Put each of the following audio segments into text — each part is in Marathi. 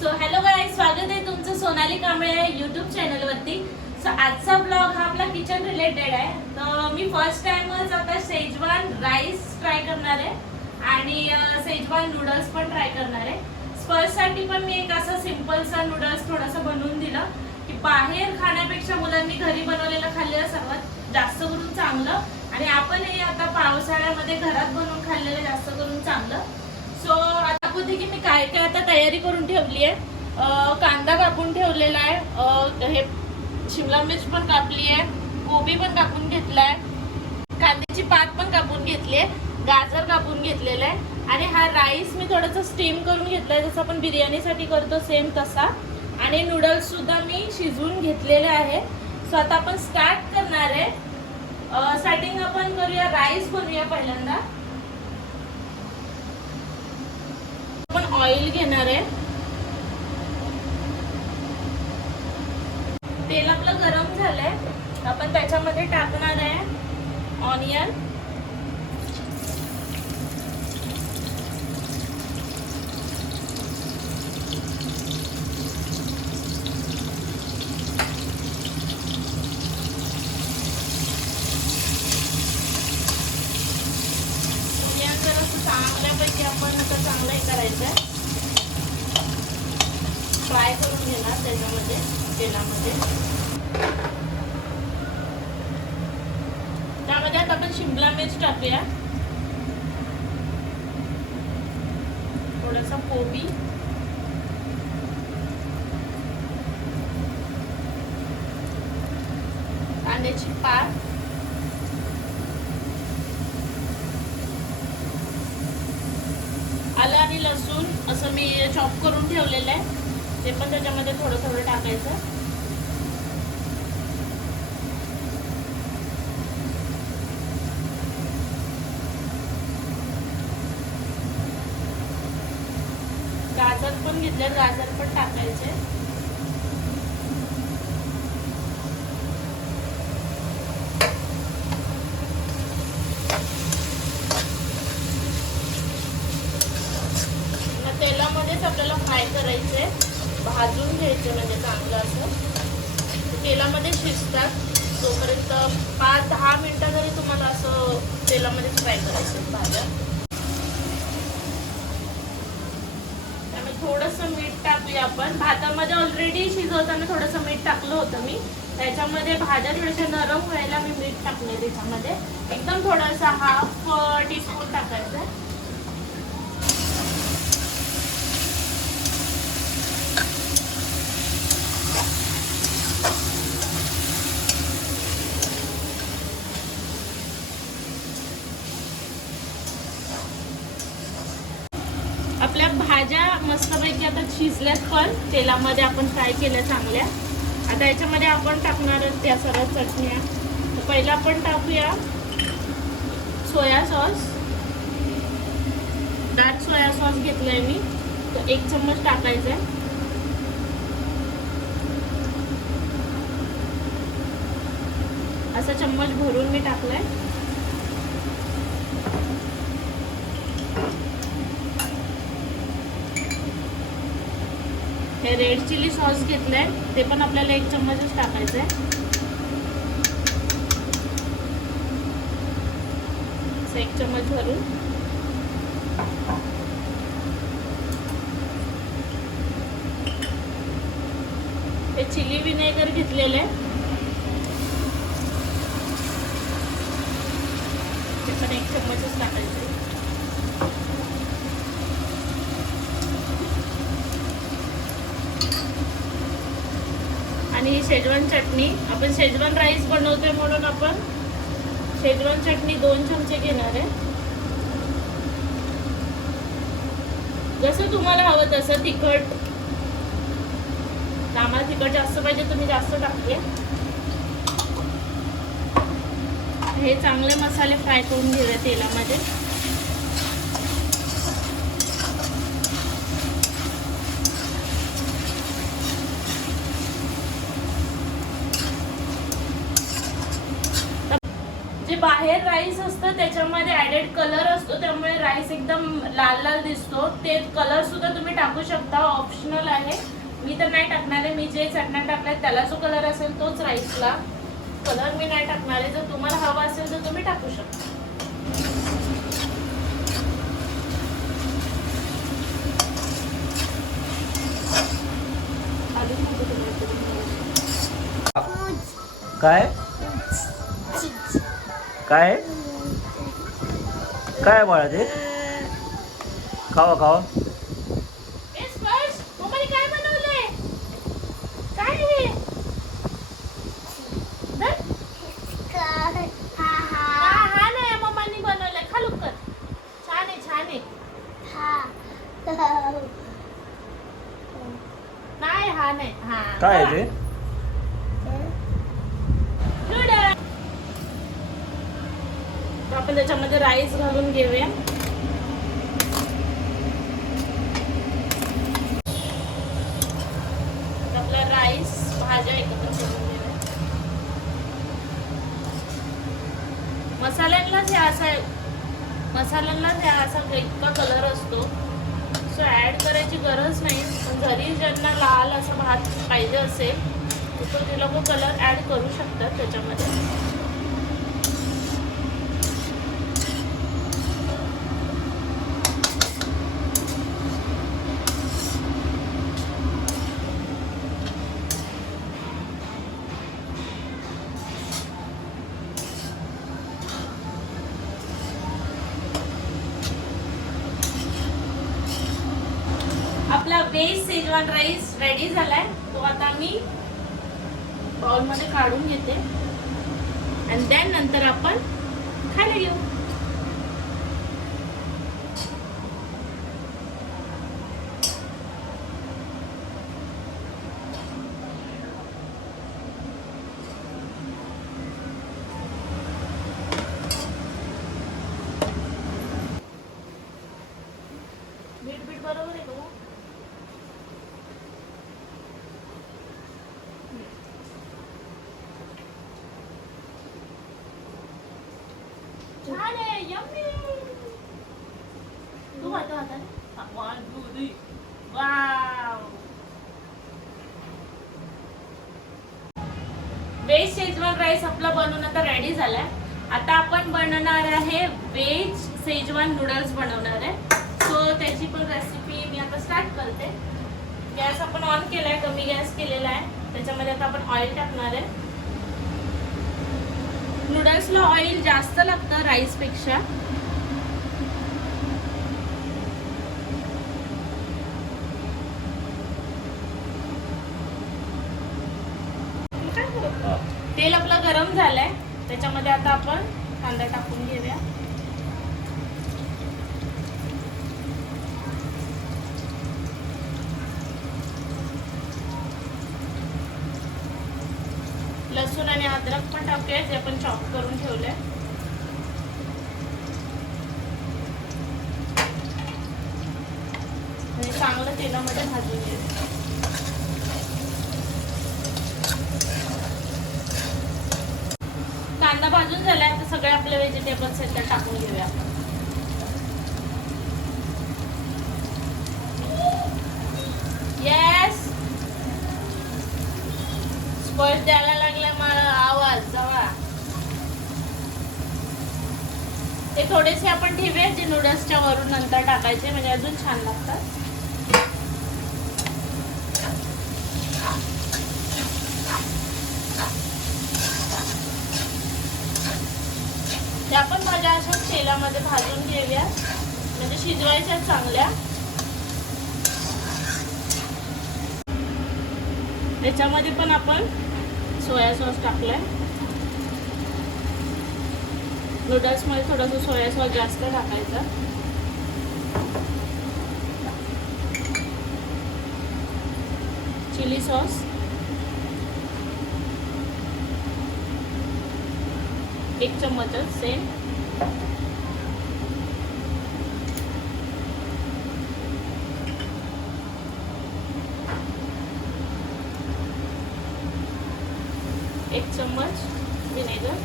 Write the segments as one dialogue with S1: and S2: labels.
S1: सो हॅलो गाय स्वागत आहे तुमचं सोनाली कांबळे आहे युट्यूब चॅनलवरती सो आजचा ब्लॉग हा आपला किचन रिलेटेड आहे. तर मी फर्स्ट टाइमच आता शेजवान राईस ट्राय करणार आहे. आणि शेजवान नूडल्स पण ट्राय करणार आहे. स्पर्शसाठी पण मी एक असं सिम्पलसा नूडल्स थोडंसं बनवून दिलं. की बाहेर खाण्यापेक्षा मुलांनी घरी बनवलेलं खाल्लेलं सर्वात जास्त करून चांगलं. आणि आपणही आता पावसाळ्यामध्ये घरात बनवून खाल्लेलं जास्त करून चांगलं. सो दाखवते की मी काय काय आता तयारी करून ठेवली आहे. कांदा कापून ठेवलेला आहे. हे शिमला मिर्च पण कापली आहे. गोबी पण कापून घेतला आहे. कांद्याची पात पण कापून घेतली आहे. गाजर कापून घेतलेलं आहे. आणि हा राईस मी थोडंसं स्टीम करून घेतलाय जसं आपण बिर्याणीसाठी करतो सेम तसा. आणि नूडल्ससुद्धा मी शिजवून घेतलेले आहे. सो आता आपण स्टार्ट करणार आहे. स्टार्टिंग आपण करूया राईस बनवूया पहिल्यांदा आपण ऑइल घेणार आहे. तेल आपलं गरम झालंय. आपण त्याच्यामध्ये टाकणार आहे. ऑनियन जर असं चांगल्यापैकी आपण आता चांगलं हे करायचं फ्राय करून घेणार त्याच्यामध्ये तेलामध्ये. त्यामध्ये आता आपण शिमला मिर्च टाकूया. थोडासा कोबी. कांद्याची पात. आणि लसूण असं मी चॉप करून ठेवलेलं आहे. ते पण त्याच्यामध्ये थोडं थोडं टाकायचं. गाजर पण घेतले गाजर पण टाकायचे मग तेलामध्येच आपल्याला फ्राय करायचे भाजून म्हणजे चांगलं असं. तेलामध्ये शिजतात. तोपर्यंत पाच दहा मिनिटं जरी तुम्हाला असं तेलामध्ये फ्राय करायचं भाज्या. त्यामुळे थोडंसं मीठ टाकूया आपण. भातामध्ये ऑलरेडी शिजवताना थोडंसं मीठ टाकलं होतं मी. त्याच्यामध्ये भाज्या थोड्याशा नरम व्हायला मी मीठ टाकले त्याच्यामध्ये. एकदम थोडासा हाफ टीस्पून टाकायचं आहे आपल्या भाज्या मस्तपैकी आता शिजल्यात पण तेलामध्ये आपण फ्राय केल्या चांगल्या. आता याच्यामध्ये आपण टाकणार त्या सर्व चटण्या. तर पहिला आपण टाकूया soya sauce. Dark soya sauce घेतलाय मी. तर एक चम्मच टाकायचा आहे असा चम्मच भरून मी टाकलाय. हे रेड चिली सॉस घेतलं आहे ते पण आपल्याला एक चम्मचच टाकायचं आहे असं एक चम्मच भरून. हे चिली विनेगर घेतलेलं आहे ते पण एक चम्मचच टाकायचं आहे. आणि ही शेजवान चटणी. आपण शेजवान राईस बनवतोय म्हणून आपण शेजवान चटणी दोन चमचे घेणार आहे. जसं तुम्हाला हवं तसं तिखट. आम्हाला तिखट जास्त पाहिजे तुम्ही जास्त टाकते हे चांगले मसाले फ्राय करून घेऊया तेलामध्ये. बाहेर राईस असतं त्याच्यामध्ये ऍडेड कलर असतो त्यामुळे राईस एकदम लाल लाल दिसतो. ते कलर सुद्धा तुम्ही टाकू शकता ऑप्शनल आहे. मी तर नाही टाकणार आहे मी जे चटण्या टाकल्या त्याला जो कलर असेल तोच राईसला कलर मी नाही टाकणार आहे जर तुम्हाला हवा असेल तर तुम्ही टाकू शकता.
S2: काय? काय काय बाळा ते खावा खावा.
S1: काय? काय हे? धर. हा, हा नाही, मम्माने बनवलंय. खा लवकर. छान आहे, छान आहे. नाही, हा नाही. हा.
S2: काय आहे ते
S1: Noodles. तर आपण त्याच्यामध्ये राईस घालून घेऊया. तर आपला राईस भाज्या एकत्र करून घेऊया. मसाल्यांनाच ह्या असा मसाल्यांनाच ह्या असा इतका कलर असतो सो ॲड करायची गरज नाही. पण जरी ज्यांना लाल असा भात पाहिजे असेल तर तो ते लोक कलर ॲड करू शकतात त्याच्यामध्ये. आपला बेस शेजवान राईस रेडी झालाय. तो आता मी बाउलमध्ये काढून घेते. आणि देन नंतर आपण खायला घेऊ. बीट बीट बरोबर आहे का हो मग? छान आहे यम्मी तू खाता खाता one two three wow veg Schezwan rice आपला बनवून आता रेडी झालाय. आता आपण बनवणार आहे वेज सेजवान नूडल्स बनवणार आहे. सो त्याची पण रेसिपी मी आता स्टार्ट करते. गॅस आपण ऑन केलाय कमी गॅस केलेला आहे. त्याच्यामध्ये आता आपण ऑइल टाकणार आहे. नूडल्सला ऑइल जास्त लागतं राईसपेक्षा
S2: हा.
S1: तेल आपलं गरम झालंय. त्याच्यामध्ये आता आपण कांदा टाकून घेऊया. लसूण आणि अद्रक पण टाकूया जे आपण चॉप करून ठेवलंय. चांगलं तेलामध्ये भाजून घेऊया. कांदा भाजून आता सगळे आपले व्हेजिटेबल्स आहेत त्या टाकून घेऊया आपण. येस स्पर्श द्यायला लागला मला आवाज जवळ ते थोडेसे आपण ठेवूया जे नूडल्सच्या वरून नंतर टाकायचे म्हणजे अजून छान लागतात. त्या पण भाज्या अशा तेलामध्ये भाजून घेऊया. म्हणजे शिजवायच्या चांगल्या. त्याच्यामध्ये पण आपण सोया सॉस टाकलाय. नूडल्समध्ये थोडंसं सोया सॉस जास्त टाकायचं. Chilli sauce. एक चम्मचच सेम एक चम्मच विनेगर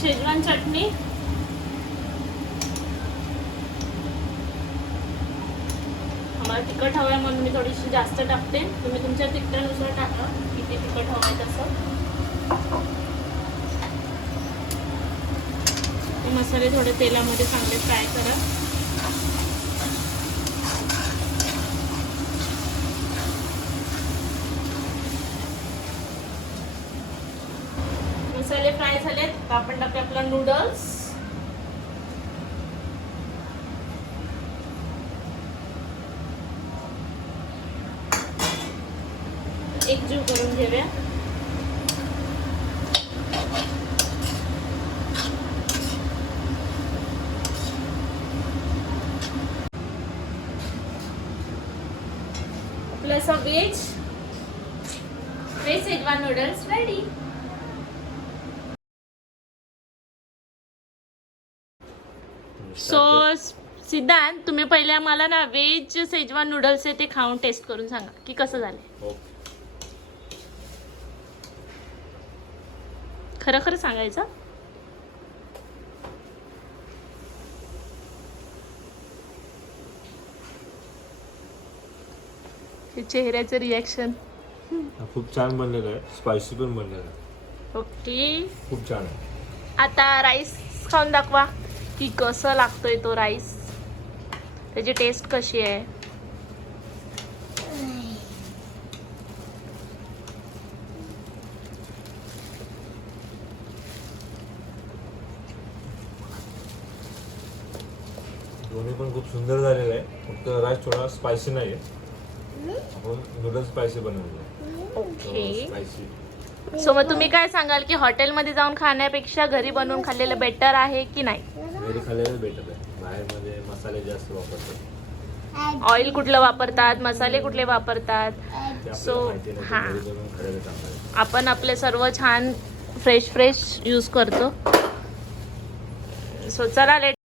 S1: शेजवान चटणी. आम्हाला तिखट हवं आहे म्हणून मी थोडीशी जास्त टाकते. तुम्ही तुमच्या तिखटानुसार टाका किती तिखट हवं आहे तसं. हे मसाले थोडे तेलामध्ये चांगले फ्राय करा. मसाले फ्राय झालेत. आपण टाकूया आपला नूडल्स एकजीव करून घेऊया plus a veg veg Schezwan noodles ready so Siddhant तुम्ही पहिले आम्हाला ना व्हेज सेजवान नूडल्स आहे ते खाऊन टेस्ट करून सांगा की कसं झालं खरं खरं सांगायचं चेहऱ्याचं रिॲक्शन
S3: खूप छान बनलेलं आहे. स्पायसी पण बनलेलं आहे.
S1: ओके.
S3: खूप छान आहे.
S1: आता राईस खाऊन दाखवा की कसं लागतोय तो राईस त्याची टेस्ट कशी आहे?
S3: दोन्ही पण खूप सुंदर झालेलं आहे. फक्त राईस थोडा स्पायसी नाही आहे आपण नूडल्स स्पायसी बनवलेलं आहे
S1: ओके.
S3: स्पायसी
S1: सो मग तुम्ही काय सांगाल की हॉटेलमध्ये जाऊन खाण्यापेक्षा घरी बनवून खाल्लेलं बेटर आहे की नाही?
S3: घरी खाल्लेलं बेटर आहे. बाहेरमध्ये मसाले जास्त वापरतात.
S1: ऑइल कुठलं वापरतात? मसाले कुठले वापरतात?
S3: ते
S1: So,
S3: आपल्याला माहिती नाही
S1: हा.
S3: ते घरी बनवून खायला चांगलं आहे.
S1: आपण आपले सर्व छान फ्रेश फ्रेश यूज करतो. सो चला लेट